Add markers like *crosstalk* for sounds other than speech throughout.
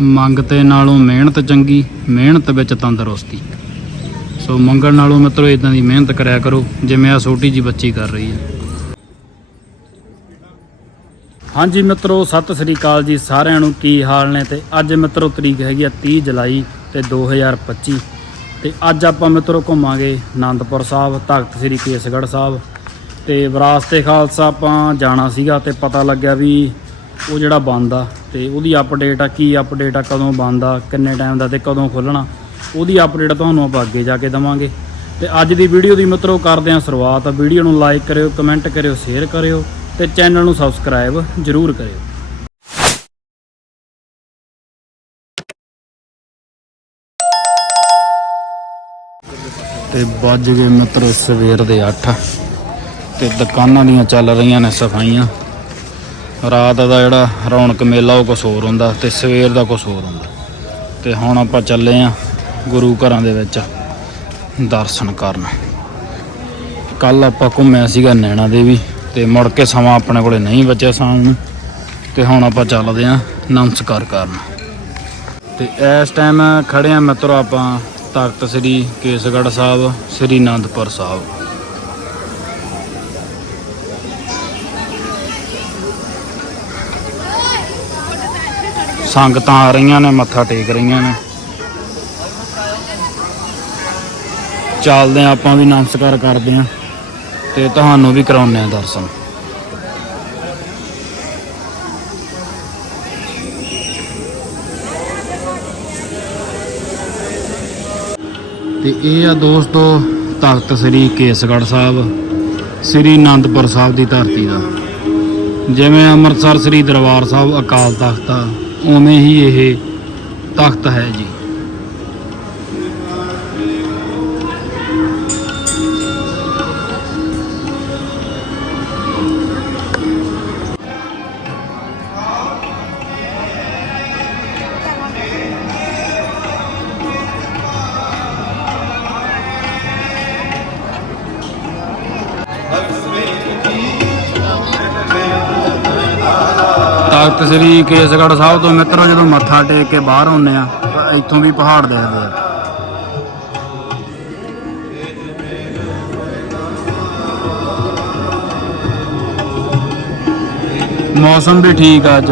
ਮੰਗਤੇ ਨਾਲੋਂ ਮਿਹਨਤ ਚੰਗੀ, ਮਿਹਨਤ ਵਿੱਚ ਤੰਦਰੁਸਤੀ। ਸੋ ਮੰਗਣ ਨਾਲੋਂ ਮਿੱਤਰੋ ਇਦਾਂ ਦੀ ਮਿਹਨਤ ਕਰਿਆ ਕਰੋ, ਜਿਵੇਂ ਆ ਛੋਟੀ ਜੀ ਬੱਚੀ ਕਰ ਰਹੀ ਹੈ। ਹਾਂਜੀ ਮਿੱਤਰੋ, ਸਤਿ ਸ੍ਰੀ ਅਕਾਲ ਜੀ ਸਾਰਿਆਂ ਨੂੰ। ਕੀ ਹਾਲ ਨੇ? ਤੇ ਅੱਜ ਮਿੱਤਰੋ, ਤਰੀਕ ਹੈਗੀ ਆ 30 ਜੁਲਾਈ ਤੇ 2025 ਤੇ ਅੱਜ ਆਪਾਂ ਮਿੱਤਰੋ ਘੁੰਮਾਂਗੇ ਆਨੰਦਪੁਰ ਸਾਹਿਬ ਤਖਤ ਸ੍ਰੀ ਕੇਸਗੜ੍ਹ ਸਾਹਿਬ। ਤੇ ਵਿਰਾਸਤੇ ਖਾਲਸਾ, ਆਪਾਂ ਜਾਣਾ ਸੀਗਾ ਤੇ ਪਤਾ ਲੱਗਿਆ ਵੀ ਉਹ ਜਿਹੜਾ ਬੰਦ ਆ ਤੇ ਉਹਦੀ ਅਪਡੇਟ ਆ, ਕੀ ਅਪਡੇਟ ਆ, ਕਦੋਂ ਬੰਦ ਆ, ਕਿੰਨੇ ਟਾਈਮ ਦਾ ਤੇ ਕਦੋਂ ਖੁੱਲਣਾ, ਉਹਦੀ ਅਪਡੇਟ ਤੁਹਾਨੂੰ ਆਪਾਂ ਅੱਗੇ ਜਾ ਕੇ ਦਵਾਂਗੇ। ਤੇ ਅੱਜ ਦੀ ਵੀਡੀਓ ਦੀ ਮਿੱਤਰੋ, ਕਰਦੇ ਹਾਂ ਸ਼ੁਰੂਆਤ। ਵੀਡੀਓ ਨੂੰ ਲਾਈਕ ਕਰਿਓ ਕਮੈਂਟ ਕਰਿਓ ਸ਼ੇਅਰ ਕਰਿਓ ਤੇ ਚੈਨਲ ਨੂੰ ਸਬਸਕ੍ਰਾਈਬ ਜਰੂਰ ਕਰਿਓ। ਤੇ ਵੱਜ ਗਏ ਮਿੱਤਰੋ ਸਵੇਰ ਦੇ 8 ਤੇ ਦੁਕਾਨਾਂ ਦੀਆਂ ਚੱਲ ਰਹੀਆਂ ਨੇ ਸਫਾਈਆਂ। ਰਾਤ ਦਾ ਜਿਹੜਾ ਰੌਣਕ ਮੇਲਾ, ਉਹ ਕੁਛ ਹੋਰ ਹੁੰਦਾ ਤੇ ਸਵੇਰ ਦਾ ਕੁਛ ਹੋਰ ਹੁੰਦਾ। ਤੇ ਹੁਣ ਆਪਾਂ ਚੱਲੇ ਆ ਗੁਰੂ ਘਰਾਂ ਦੇ ਵਿੱਚ ਦਰਸ਼ਨ ਕਰਨ। ਕੱਲ ਆਪਾਂ ਘੁੰਮਿਆ ਸੀਗਾ ਨੈਣਾ ਦੇਵੀ ਤੇ ਮੁੜ ਕੇ ਸਮਾਂ ਆਪਣੇ ਕੋਲੇ ਨਹੀਂ ਬਚਿਆ ਸ਼ਾਮ ਨੂੰ। ਤੇ ਹੁਣ ਆਪਾਂ ਚੱਲਦੇ ਆਂ ਨਮਸਕਾਰ ਕਰਨ। ਤੇ ਇਸ ਟਾਈਮ ਖੜੇ ਆਂ ਮਿੱਤਰੋ ਆਪਾਂ ਤਖਤ ਸ੍ਰੀ ਕੇਸਗੜ੍ਹ ਸਾਹਿਬ, ਸ੍ਰੀ ਅਨੰਦਪੁਰ ਸਾਹਿਬ। ਸੰਗਤਾਂ ਆ ਰਹੀਆਂ ਨੇ, ਮੱਥਾ ਟੇਕ ਰਹੀਆਂ ਨੇ। ਚੱਲਦੇ ਆਂ ਆਪਾਂ ਵੀ ਨਮਸਕਾਰ ਕਰਦੇ ਆਂ ਤੇ ਤੁਹਾਨੂੰ ਵੀ ਕਰਾਉਂਦੇ ਆ ਦਰਸ਼ਨ। ਤੇ ਇਹ ਆ ਦੋਸਤੋ, ਤਖਤ ਸ੍ਰੀ ਕੇਸਗੜ੍ਹ ਸਾਹਿਬ, ਸ੍ਰੀ ਅਨੰਦਪੁਰ ਸਾਹਿਬ ਦੀ ਧਰਤੀ ਦਾ। ਜਿਵੇਂ ਅੰਮ੍ਰਿਤਸਰ ਸ੍ਰੀ ਦਰਬਾਰ ਸਾਹਿਬ ਅਕਾਲ ਤਖਤ ਆ ਉਵੇਂ ਹੀ ਇਹ ਤਾਕਤ ਹੈ ਜੀ। ਸ੍ਰੀ ਕੇਸਗੜ੍ਹ ਸਾਹਿਬ ਤੋਂ ਮਿੱਤਰੋ, ਜਦੋਂ ਮੱਥਾ ਟੇਕ ਕੇ ਬਾਹਰ ਆਉਂਦੇ ਆ ਤਾਂ ਇੱਥੋਂ ਵੀ ਪਹਾੜ ਦੇਖਦੇ ਆ ਮੌਸਮ ਵੀ ਠੀਕ ਆ ਅੱਜ।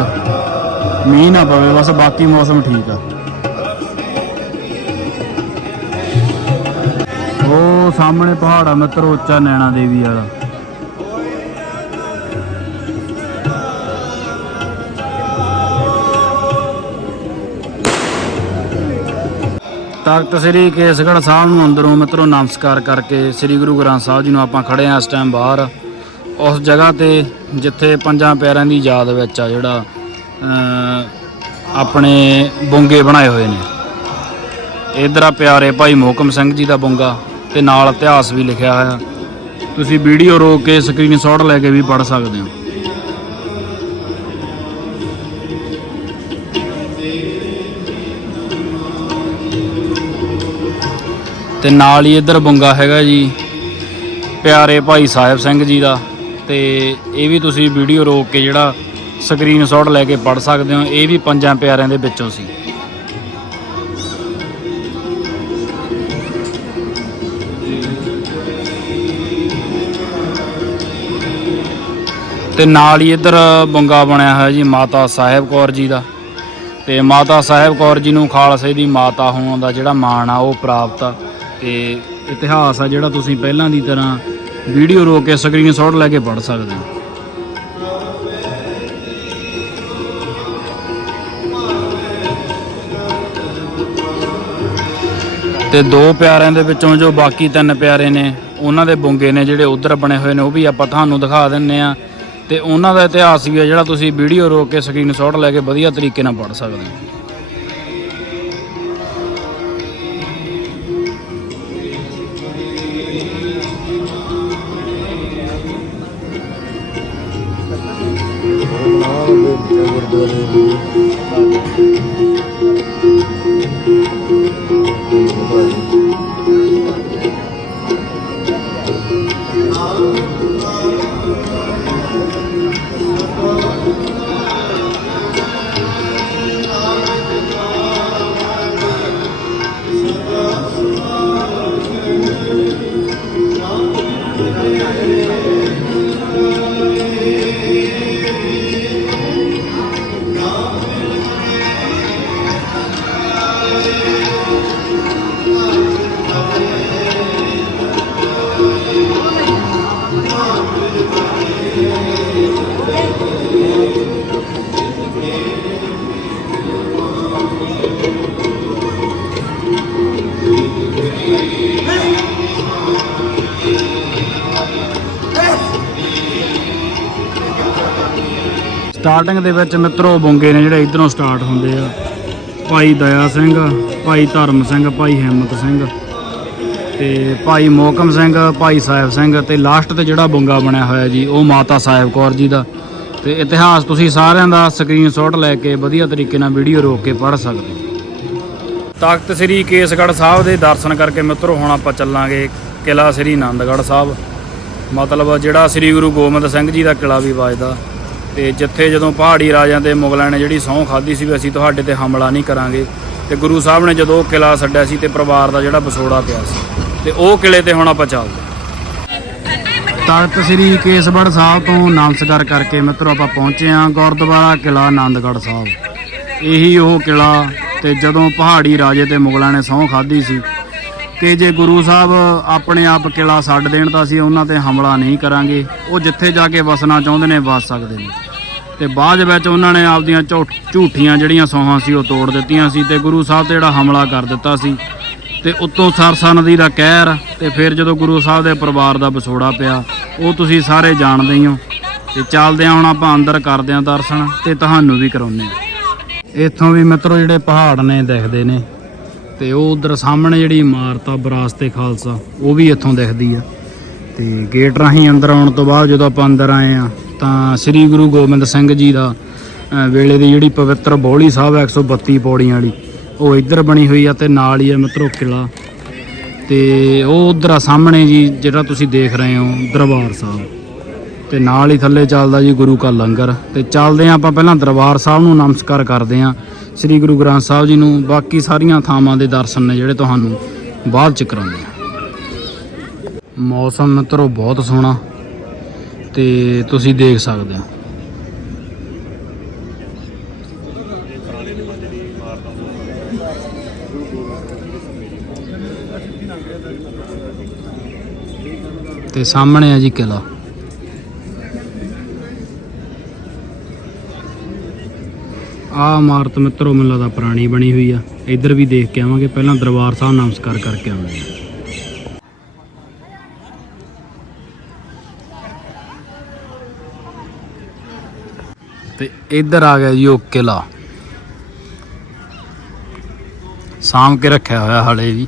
ਮੀਂਹ ਨਾ ਪਵੇ, ਬਸ ਬਾਕੀ ਮੌਸਮ ਠੀਕ ਆ। ਉਹ ਸਾਹਮਣੇ ਪਹਾੜ ਆ ਮਿੱਤਰ, ਉੱਚਾ ਨੈਣਾ ਦੇਵੀ ਵਾਲਾ। ਤਖਤ ਸ੍ਰੀ ਕੇਸਗੜ੍ਹ ਸਾਹਿਬ ਨੂੰ ਅੰਦਰੋਂ ਮਿੱਤਰੋ ਨਮਸਕਾਰ ਕਰਕੇ ਸ੍ਰੀ ਗੁਰੂ ਗ੍ਰੰਥ ਸਾਹਿਬ ਜੀ ਨੂੰ ਆਪਾਂ ਖੜੇ ਆ ਇਸ ਟਾਈਮ ਬਾਹਰ। ਉਸ ਜਗ੍ਹਾ ਤੇ ਜਿੱਥੇ ਪੰਜਾਂ ਪਿਆਰਿਆਂ ਦੀ ਯਾਦ ਵਿੱਚ ਆ ਜਿਹੜਾ ਆਪਣੇ ਬੁੰਗੇ ਬਣਾਏ ਹੋਏ ਨੇ। ਇਧਰ ਆ ਪਿਆਰੇ ਭਾਈ ਮੋਹਕਮ ਸਿੰਘ ਜੀ ਦਾ ਬੁੰਗਾ ਤੇ ਨਾਲ ਇਤਿਹਾਸ ਵੀ ਲਿਖਿਆ ਹੋਇਆ। ਤੁਸੀਂ ਵੀਡੀਓ ਰੋਕ ਕੇ ਸਕਰੀਨਸ਼ਾਟ ਲੈ ਕੇ ਵੀ ਪੜ ਸਕਦੇ ਹੋ। ਤੇ ਨਾਲ ਹੀ ਇੱਧਰ ਬੰਗਾ ਹੈਗਾ ਜੀ, ਪਿਆਰੇ ਭਾਈ ਸਾਹਿਬ ਸਿੰਘ ਜੀ ਦਾ। ਤੇ ਇਹ ਵੀ ਤੁਸੀਂ ਵੀਡੀਓ ਰੋਕ ਕੇ ਜਿਹੜਾ ਸਕਰੀਨਸ਼ਾਟ ਲੈ ਕੇ ਪੜ ਸਕਦੇ ਹੋ, ਇਹ ਵੀ ਪੰਜਾਂ ਪਿਆਰਿਆਂ ਦੇ ਵਿੱਚੋਂ ਸੀ। ਤੇ ਨਾਲ ਹੀ ਇੱਧਰ ਬੰਗਾ ਬਣਿਆ ਹੋਇਆ ਜੀ, ਮਾਤਾ ਸਾਹਿਬ ਕੌਰ ਜੀ ਦਾ। ਤੇ ਮਾਤਾ ਸਾਹਿਬ ਕੌਰ ਜੀ ਨੂੰ ਖਾਲਸੇ ਦੀ ਮਾਤਾ ਹੋਣ ਦਾ ਜਿਹੜਾ ਮਾਣ ਆ, ਉਹ ਪ੍ਰਾਪਤ ਆ। ਤੇ ਇਤਿਹਾਸ ਆ ਜਿਹੜਾ ਤੁਸੀਂ ਪਹਿਲਾਂ ਦੀ ਤਰ੍ਹਾਂ ਵੀਡੀਓ ਰੋਕ ਕੇ ਸਕਰੀਨਸ਼ਾਟ ਲੈ ਕੇ ਪੜ੍ਹ ਸਕਦੇ ਹੋ। ਤੇ ਦੋ ਪਿਆਰਿਆਂ ਦੇ ਵਿੱਚੋਂ ਜੋ ਬਾਕੀ ਤਿੰਨ ਪਿਆਰੇ ਨੇ, ਉਹਨਾਂ ਦੇ ਬੁੰਗੇ ਨੇ ਜਿਹੜੇ ਉਧਰ ਬਣੇ ਹੋਏ ਨੇ, ਉਹ ਵੀ ਆਪਾਂ ਤੁਹਾਨੂੰ ਦਿਖਾ ਦਿੰਨੇ ਆ ਤੇ ਉਹਨਾਂ ਦਾ ਇਤਿਹਾਸ ਵੀ ਹੈ ਜਿਹੜਾ ਤੁਸੀਂ ਵੀਡੀਓ ਰੋਕ ਕੇ ਸਕਰੀਨਸ਼ਾਟ ਲੈ ਕੇ ਵਧੀਆ ਤਰੀਕੇ ਨਾਲ ਪੜ੍ਹ ਸਕਦੇ ਹੋ। ਸਟਾਰਟਿੰਗ ਦੇ ਵਿੱਚ ਮਿੱਤਰੋ ਬੋਂਗੇ ਨੇ ਜਿਹੜੇ ਇਧਰੋਂ ਸਟਾਰਟ ਹੁੰਦੇ ਆ। ਭਾਈ ਦਇਆ ਸਿੰਘ, ਭਾਈ ਧਰਮ ਸਿੰਘ, ਭਾਈ ਹਿੰਮਤ ਸਿੰਘ ਤੇ ਭਾਈ ਮੋਕਮ ਸਿੰਘ, ਭਾਈ ਸਾਹਿਬ ਸਿੰਘ ਤੇ ਲਾਸਟ ਤੇ ਜਿਹੜਾ ਬੁੰਗਾ ਬਣਿਆ ਹੋਇਆ ਜੀ, ਉਹ ਮਾਤਾ ਸਾਹਿਬ ਕੌਰ ਜੀ ਦਾ। ਤੇ ਇਤਿਹਾਸ ਤੁਸੀਂ ਸਾਰਿਆਂ ਦਾ ਸਕਰੀਨਸ਼ਾਟ ਲੈ ਕੇ ਵਧੀਆ ਤਰੀਕੇ ਨਾਲ ਵੀਡੀਓ ਰੋਕ ਕੇ ਪੜ੍ਹ ਸਕਦੇ ਤਖਤ ਸ੍ਰੀ ਕੇਸਗੜ੍ਹ ਸਾਹਿਬ ਦੇ ਦਰਸ਼ਨ ਕਰਕੇ ਮਿੱਤਰੋ, ਹੁਣ ਆਪਾਂ ਚੱਲਾਂਗੇ ਕਿਲਾ ਸ੍ਰੀ ਆਨੰਦਗੜ੍ਹ ਸਾਹਿਬ। ਮਤਲਬ ਜਿਹੜਾ ਸ੍ਰੀ ਗੁਰੂ ਗੋਬਿੰਦ ਸਿੰਘ ਜੀ ਦਾ ਕਿਲਾ ਵੀ ਵੱਜਦਾ। ਤੇ ਜਿੱਥੇ ਜਦੋਂ ਪਹਾੜੀ ਰਾਜਿਆਂ ਤੇ ਮੁਗਲਾਂ ਨੇ ਜਿਹੜੀ ਸਹੁੰ ਖਾਧੀ ਸੀ ਵੀ ਅਸੀਂ ਤੁਹਾਡੇ ਤੇ ਹਮਲਾ ਨਹੀਂ ਕਰਾਂਗੇ, ਤੇ ਗੁਰੂ ਸਾਹਿਬ ਨੇ ਜਦੋਂ ਉਹ ਕਿਲਾ ਛੱਡਿਆ ਸੀ ਤੇ ਪਰਿਵਾਰ ਦਾ ਜਿਹੜਾ ਵਿਛੋੜਾ ਪਿਆ ਸੀ, ਤੇ ਉਹ ਕਿਲੇ ਤੇ ਹੁਣ ਆਪਾਂ ਚੱਲਦੇ ਤਖਤ ਸ੍ਰੀ ਕੇਸਗੜ੍ਹ ਸਾਹਿਬ ਤੋਂ ਨਮਸਕਾਰ ਕਰਕੇ ਮਿੱਤਰੋ ਆਪਾਂ ਪਹੁੰਚੇ ਹਾਂ ਗੁਰਦੁਆਰਾ ਕਿਲਾ ਆਨੰਦਗੜ੍ਹ ਸਾਹਿਬ। ਇਹੀ ਉਹ ਕਿਲਾ ਤੇ ਜਦੋਂ ਪਹਾੜੀ ਰਾਜੇ ਤੇ ਮੁਗਲਾਂ ਨੇ ਸਹੁੰ ਖਾਧੀ ਸੀ ਕਿ ਜੇ ਗੁਰੂ ਸਾਹਿਬ ਆਪਣੇ ਆਪ ਕਿਲਾ ਛੱਡ ਦੇਣ ਤਾਂ ਅਸੀਂ ਉਹਨਾਂ ਤੇ ਹਮਲਾ ਨਹੀਂ ਕਰਾਂਗੇ, ਉਹ ਜਿੱਥੇ ਜਾ ਕੇ ਵਸਣਾ ਚਾਹੁੰਦੇ ਨੇ, ਵਸ ਸਕਦੇ ਨੇ। ਤੇ ਬਾਅਦ ਵਿੱਚ ਉਹਨਾਂ ਨੇ ਆਪਦੀਆਂ ਝੂਠ- ਝੂਠੀਆਂ ਜਿਹੜੀਆਂ ਸੌਹਾਂ ਸੀ ਉਹ ਤੋੜ ਦਿੱਤੀਆਂ ਸੀ ਤੇ ਗੁਰੂ ਸਾਹਿਬ ਤੇ ਜਿਹੜਾ ਹਮਲਾ ਕਰ ਦਿੱਤਾ ਸੀ ਤੇ ਉੱਤੋਂ ਸਰਸਾ ਨਦੀ ਦਾ ਕਹਿਰ ਤੇ ਫਿਰ ਜਦੋਂ ਗੁਰੂ ਸਾਹਿਬ ਦੇ ਪਰਿਵਾਰ ਦਾ ਵਿਛੋੜਾ ਪਿਆ, ਉਹ ਤੁਸੀਂ ਸਾਰੇ ਜਾਣਦੇ ਹੀ ਹੋ। ਤੇ ਚੱਲਦੇ ਹਾਂ ਹੁਣ ਆਪਾਂ ਅੰਦਰ ਕਰਦੇ ਹਾਂ ਦਰਸ਼ਨ ਤੇ ਤੁਹਾਨੂੰ ਵੀ ਕਰਾਉਂਦੇ ਹਾਂ। ਇੱਥੋਂ ਵੀ ਮਿੱਤਰੋ ਜਿਹੜੇ ਪਹਾੜ ਨੇ ਦਿਖਦੇ ਨੇ ਤੇ ਉਹ ਉਧਰ ਸਾਹਮਣੇ ਜਿਹੜੀ ਇਮਾਰਤ ਆ ਵਿਰਾਸਤੇ ਖਾਲਸਾ, ਉਹ ਵੀ ਇੱਥੋਂ ਦਿਖਦੀ ਆ। ਤੇ ਗੇਟ ਰਾਹੀਂ ਅੰਦਰ ਆਉਣ ਤੋਂ ਬਾਅਦ ਜਦੋਂ ਆਪਾਂ ਅੰਦਰ ਆਏ ਆ ਤਾਂ ਸ੍ਰੀ ਗੁਰੂ ਗੋਬਿੰਦ ਸਿੰਘ ਜੀ ਦਾ ਵੇਲੇ ਦੀ ਜਿਹੜੀ ਪਵਿੱਤਰ ਬੋਲੀ ਸਾਹਿਬ ਆ 132 ਪੌੜੀਆਂ ਵਾਲੀ, ਉਹ ਇੱਧਰ ਬਣੀ ਹੋਈ ਆ ਤੇ ਨਾਲ ਹੀ ਆ ਮਿੱਤਰੋ ਕਿਲਾ ਤੇ ਉਹ ਉਧਰ ਆ ਸਾਹਮਣੇ ਜੀ, ਜਿਹੜਾ ਤੁਸੀਂ ਦੇਖ ਰਹੇ ਹੋ, ਦਰਬਾਰ ਸਾਹਿਬ। ਤੇ ਨਾਲ ਹੀ ਥੱਲੇ ਚੱਲਦਾ ਜੀ ਗੁਰੂ ਕਾ ਲੰਗਰ। ਤੇ ਚੱਲਦੇ ਆ ਆਪਾਂ ਪਹਿਲਾਂ ਦਰਬਾਰ ਸਾਹਿਬ ਨੂੰ ਨਮਸਕਾਰ ਕਰਦੇ ਆ ਸ੍ਰੀ ਗੁਰੂ ਗ੍ਰੰਥ ਸਾਹਿਬ ਜੀ ਨੂੰ ਬਾਕੀ ਸਾਰੀਆਂ ਥਾਵਾਂ ਦੇ ਦਰਸ਼ਨ ਨੇ ਜਿਹੜੇ ਤੁਹਾਨੂੰ ਬਾਅਦ ਚ ਕਰਾਉਂਦੇ ਆ ਮੌਸਮ ਮਿੱਤਰੋ ਬਹੁਤ ਸੋਹਣਾ। ਤੇ ਤੁਸੀਂ ਦੇਖ ਸਕਦੇ ਹੋ। ਤੇ ਸਾਹਮਣੇ ਆ ਜੀ ਕਿਲਾ ਆ ਇਮਾਰਤ ਮਿੱਤਰੋ, ਮੈਨੂੰ ਲੱਗਦਾ ਪੁਰਾਣੀ ਬਣੀ ਹੋਈ ਆ। ਇੱਧਰ ਵੀ ਦੇਖ ਕੇ ਆਵਾਂਗੇ। ਪਹਿਲਾਂ ਦਰਬਾਰ ਸਾਹਿਬ ਨਮਸਕਾਰ ਕਰਕੇ ਆਵਾਂਗੇ ਇੱਧਰ ਆ ਗਿਆ ਜੀ ਉਹ ਕਿਲਾ। ਸਾਂਭ ਕੇ ਰੱਖਿਆ ਹੋਇਆ ਹਲੇ ਵੀ।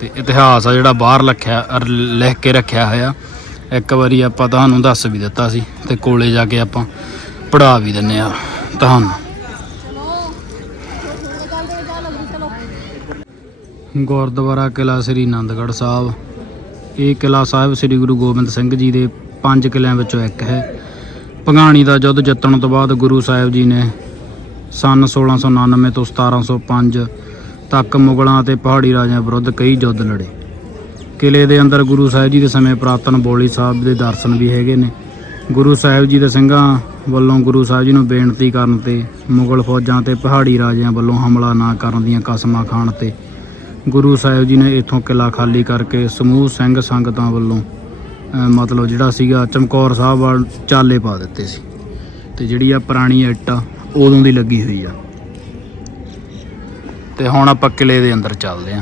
ਤੇ ਇਤਿਹਾਸ ਆ ਜਿਹੜਾ ਬਾਹਰ ਲਿਖਿਆ ਲਿਖ ਕੇ ਰੱਖਿਆ ਹੋਇਆ। ਇੱਕ ਵਾਰੀ ਆਪਾਂ ਤੁਹਾਨੂੰ ਦੱਸ ਵੀ ਦਿੱਤਾ ਸੀ ਤੇ ਕੋਲੇ ਜਾ ਕੇ ਆਪਾਂ ਪੜਾ ਵੀ ਦਿੰਨੇ ਆ ਤੁਹਾਨੂੰ। ਗੁਰਦੁਆਰਾ ਕਿਲਾ ਸ੍ਰੀ ਆਨੰਦਗੜ੍ਹ ਸਾਹਿਬ। ਇਹ ਕਿਲਾ ਸਾਹਿਬ ਸ੍ਰੀ ਗੁਰੂ ਗੋਬਿੰਦ ਸਿੰਘ ਜੀ ਦੇ ਪੰਜ ਕਿਲਿਆਂ ਵਿੱਚੋਂ ਇੱਕ ਹੈ। ਭਗਾਣੀ ਦਾ ਯੁੱਧ ਜਿੱਤਣ ਤੋਂ ਬਾਅਦ ਗੁਰੂ ਸਾਹਿਬ ਜੀ ਨੇ ਸਨ 1699 ਤੋਂ 1705 ਤੱਕ ਮੁਗਲਾਂ ਅਤੇ ਪਹਾੜੀ ਰਾਜਿਆਂ ਵਿਰੁੱਧ ਕਈ ਯੁੱਧ ਲੜੇ। ਕਿਲੇ ਦੇ ਅੰਦਰ ਗੁਰੂ ਸਾਹਿਬ ਜੀ ਦੇ ਸਮੇਂ ਪ੍ਰਾਤਨ ਬੋਲੀ ਸਾਹਿਬ ਦੇ ਦਰਸ਼ਨ ਵੀ ਹੈਗੇ ਨੇ। ਗੁਰੂ ਸਾਹਿਬ ਜੀ ਦੇ ਸਿੰਘਾਂ ਵੱਲੋਂ ਗੁਰੂ ਸਾਹਿਬ ਜੀ ਨੂੰ ਬੇਨਤੀ ਕਰਨ ਤੇ ਮੁਗਲ ਫੌਜਾਂ ਤੇ ਪਹਾੜੀ ਰਾਜਿਆਂ ਵੱਲੋਂ ਹਮਲਾ ਨਾ ਕਰਨ ਦੀਆਂ ਕਸਮਾਂ ਖਾਣ ਤੇ ਗੁਰੂ ਸਾਹਿਬ ਜੀ ਨੇ ਇਥੋਂ ਕਿਲਾ ਖਾਲੀ ਕਰਕੇ ਸਮੂਹ ਸਿੰਘ ਸੰਗਤਾਂ ਵੱਲੋਂ ਮਤਲਬ ਜਿਹੜਾ ਸੀਗਾ ਚਮਕੌਰ ਸਾਹਿਬ ਵੱਲ ਚਾਲੇ ਪਾ ਦਿੱਤੇ ਸੀ। ਤੇ ਜਿਹੜੀ ਆ ਪੁਰਾਣੀ ਇੱਟ ਆ, ਉਦੋਂ ਦੀ ਲੱਗੀ ਹੋਈ ਆ। ਤੇ ਹੁਣ ਆਪਾਂ ਕਿਲੇ ਦੇ ਅੰਦਰ ਚੱਲਦੇ ਆ।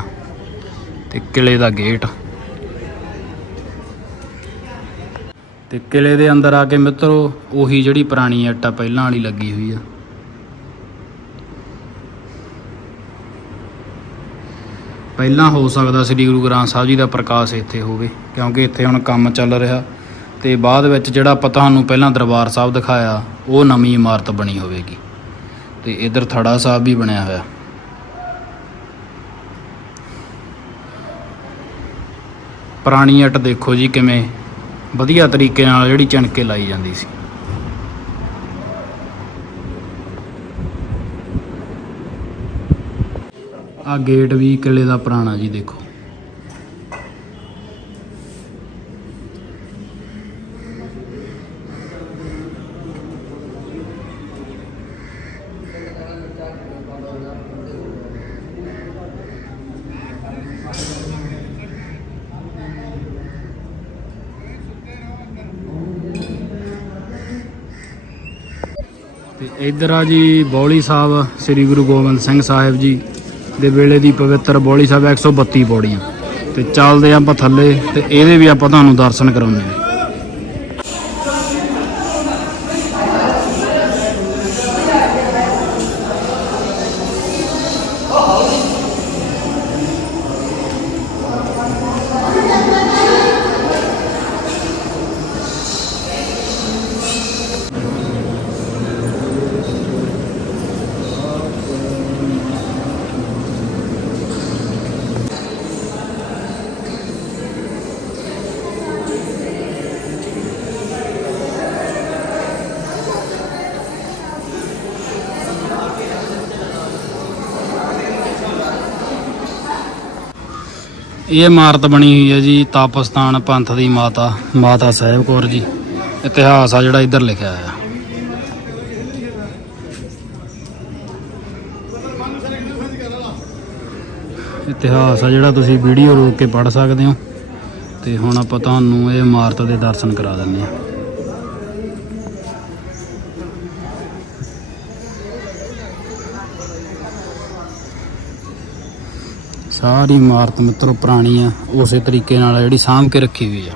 ਤੇ ਕਿਲੇ ਦਾ ਗੇਟ। ਤੇ ਕਿਲੇ ਦੇ ਅੰਦਰ ਆ ਕੇ ਮਿੱਤਰੋ, ਉਹੀ ਜਿਹੜੀ ਪੁਰਾਣੀ ਇੱਟ ਆ, ਪਹਿਲਾਂ ਵਾਲੀ ਲੱਗੀ ਹੋਈ ਆ। ਪਹਿਲਾਂ ਹੋ ਸਕਦਾ ਸ੍ਰੀ ਗੁਰੂ ਗ੍ਰੰਥ ਸਾਹਿਬ ਜੀ ਦਾ ਪ੍ਰਕਾਸ਼ ਇੱਥੇ ਹੋਵੇ, ਕਿਉਂਕਿ ਇੱਥੇ ਹੁਣ ਕੰਮ ਚੱਲ ਰਿਹਾ ਤੇ ਬਾਅਦ ਵਿੱਚ ਜਿਹੜਾ ਆਪਾਂ ਤੁਹਾਨੂੰ ਪਹਿਲਾਂ ਦਰਬਾਰ ਸਾਹਿਬ ਦਿਖਾਇਆ, ਉਹ ਨਵੀਂ ਇਮਾਰਤ ਬਣੀ ਹੋਵੇਗੀ। ਤੇ ਇਧਰ ਥੜਾ ਸਾਹਿਬ ਵੀ ਬਣਿਆ ਹੋਇਆ। ਪੁਰਾਣੀ ਇੱਟ ਦੇਖੋ ਜੀ ਕਿਵੇਂ ਵਧੀਆ ਤਰੀਕੇ ਨਾਲ ਜਿਹੜੀ ਚਣਕੇ ਲਾਈ ਜਾਂਦੀ ਸੀ। ਆ ਗੇਟ ਵੀ ਕਿਲੇ ਦਾ ਪੁਰਾਣਾ ਜੀ, ਦੇਖੋ। ਤੇ ਇੱਧਰ ਆ ਜੀ ਬੌਲੀ ਸਾਹਿਬ, ਸ੍ਰੀ ਗੁਰੂ ਗੋਬਿੰਦ ਸਿੰਘ ਸਾਹਿਬ ਜੀ। ਦੇ ਵੇਲੇ ਦੀ ਪਵਿੱਤਰ ਬੌਲੀ ਸਾਹਿਬ 132 ਪੌੜੀਆਂ। ਤੇ ਚੱਲਦੇ ਆਪਾਂ ਥੱਲੇ ਤੇ ਇਹਦੇ ਵੀ ਆਪਾਂ ਤੁਹਾਨੂੰ ਦਰਸ਼ਨ ਕਰਾਉਂਦੇ ਹਾਂ। ਇਹ ਇਮਾਰਤ ਬਣੀ ਹੋਈ ਹੈ ਜੀ ਤਾਪਸਤਾਨ ਪੰਥ ਦੀ ਮਾਤਾ ਮਾਤਾ ਸਾਹਿਬ ਕੌਰ ਜੀ। ਇਤਿਹਾਸ ਆ ਜਿਹੜਾ ਇੱਧਰ ਲਿਖਿਆ ਆ ਇਤਿਹਾਸ ਆ ਜਿਹੜਾ ਤੁਸੀਂ ਵੀਡੀਓ ਰੋਕ ਕੇ ਪੜ੍ਹ ਸਕਦੇ ਹੋ। ਤੇ ਹੁਣ ਆਪਾਂ ਤੁਹਾਨੂੰ ਇਹ ਇਮਾਰਤ ਦੇ ਦਰਸ਼ਨ ਕਰਾ ਦਿੰਦੇ ਹਾਂ। ਸਾਰੀ ਇਮਾਰਤ ਮਿੱਤਰੋ ਪੁਰਾਣੀ ਆ, ਉਸੇ ਤਰੀਕੇ ਨਾਲ ਜਿਹੜੀ ਸਾਂਭ ਕੇ ਰੱਖੀ ਹੋਈ ਆ।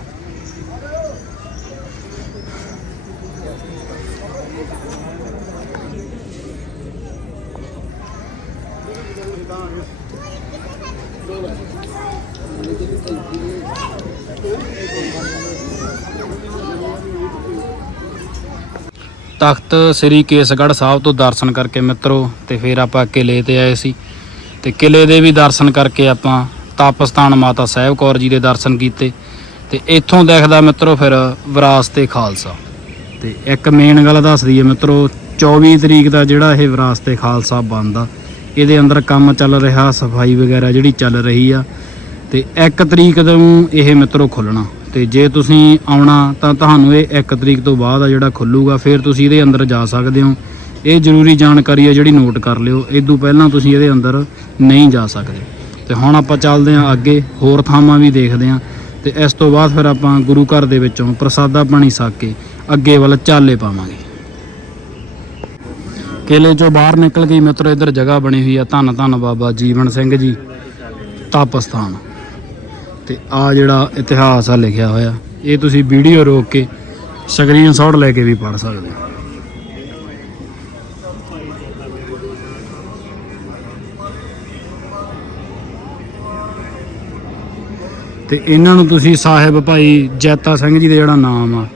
ਤਖਤ ਸ੍ਰੀ ਕੇਸਗੜ੍ਹ ਸਾਹਿਬ ਤੋਂ ਦਰਸ਼ਨ ਕਰਕੇ ਮਿੱਤਰੋ, ਤੇ ਫਿਰ ਆਪਾਂ ਕਿਲੇ ਤੇ ਆਏ ਸੀ। ਤੇ ਕਿਲੇ ਦੇ ਵੀ ਦਰਸ਼ਨ ਕਰਕੇ ਆਪਾਂ ਤਾਪਸਤਾਨ ਮਾਤਾ ਸਾਹਿਬ ਕੌਰ ਜੀ ਦੇ ਦਰਸ਼ਨ ਕੀਤੇ ਤੇ ਇੱਥੋਂ ਦੇਖਦਾ ਮਿੱਤਰੋ ਫਿਰ ਵਿਰਾਸਤੇ ਖਾਲਸਾ। ਤੇ ਇੱਕ ਮੇਨ ਗੱਲ ਦੱਸ ਦਈਏ ਮਿੱਤਰੋ 24 ਤਰੀਕ ਦਾ ਜਿਹੜਾ ਇਹ ਵਿਰਾਸਤੇ ਖਾਲਸਾ ਬਣਦਾ, ਇਹਦੇ ਅੰਦਰ ਕੰਮ ਚੱਲ ਰਿਹਾ, ਸਫ਼ਾਈ ਵਗੈਰਾ ਜਿਹੜੀ ਚੱਲ ਰਹੀ ਆ। ਤੇ 1 ਤਰੀਕ ਨੂੰ ਇਹ ਮਿੱਤਰੋ ਖੁੱਲਣਾ। ਤੇ ਜੇ ਤੁਸੀਂ ਆਉਣਾ ਤਾਂ ਤੁਹਾਨੂੰ ਇਹ 1 ਤਰੀਕ ਤੋਂ ਬਾਅਦ ਆ ਜਿਹੜਾ ਖੁੱਲੂਗਾ, ਫਿਰ ਤੁਸੀਂ ਇਹਦੇ ਅੰਦਰ ਜਾ ਸਕਦੇ ਹੋ। ਇਹ ਜ਼ਰੂਰੀ ਜਾਣਕਾਰੀ ਹੈ ਜਿਹੜੀ ਨੋਟ ਕਰ ਲਿਓ। ਇਦੋਂ ਪਹਿਲਾਂ ਤੁਸੀਂ ਇਹਦੇ ਅੰਦਰ ਨਹੀਂ ਜਾ ਸਕਦੇ। ਤੇ ਹੁਣ ਆਪਾਂ ਚੱਲਦੇ ਹਾਂ ਅੱਗੇ, ਹੋਰ ਥਾਵਾਂ ਵੀ ਦੇਖਦੇ ਹਾਂ। ਤੇ ਇਸ ਤੋਂ ਬਾਅਦ ਫਿਰ ਆਪਾਂ ਗੁਰੂ ਘਰ ਦੇ ਵਿੱਚੋਂ ਪ੍ਰਸਾਦਾ ਪਾਣੀ ਛਕ ਕੇ ਅੱਗੇ ਵੱਲ ਚਾਲੇ ਪਾਵਾਂਗੇ। ਕਿਲੇ ਚੋਂ ਬਾਹਰ ਨਿਕਲ ਗਈ ਮਿੱਤਰੋ, ਇੱਧਰ ਜਗ੍ਹਾ ਬਣੀ ਹੋਈ ਆ ਧੰਨ ਧੰਨ ਬਾਬਾ ਜੀਵਨ ਸਿੰਘ ਜੀ, ਤਾਪਸਥਾਨ। ਤੇ ਆ ਜਿਹੜਾ ਇਤਿਹਾਸ ਆ, ਲਿਖਿਆ ਹੋਇਆ। ਇਹ ਤੁਸੀਂ ਵੀਡੀਓ ਰੋਕ ਕੇ ਸਕਰੀਨਸ਼ਾਟ ਲੈ ਕੇ ਵੀ ਪੜ ਸਕਦੇ ਹੋ। ਤੇ ਇਹਨਾਂ ਨੂੰ ਤੁਸੀਂ ਸਾਹਿਬ ਭਾਈ ਜੈਤਾ ਸਿੰਘ ਜੀ ਦਾ ਜਿਹੜਾ ਨਾਮ ਆ,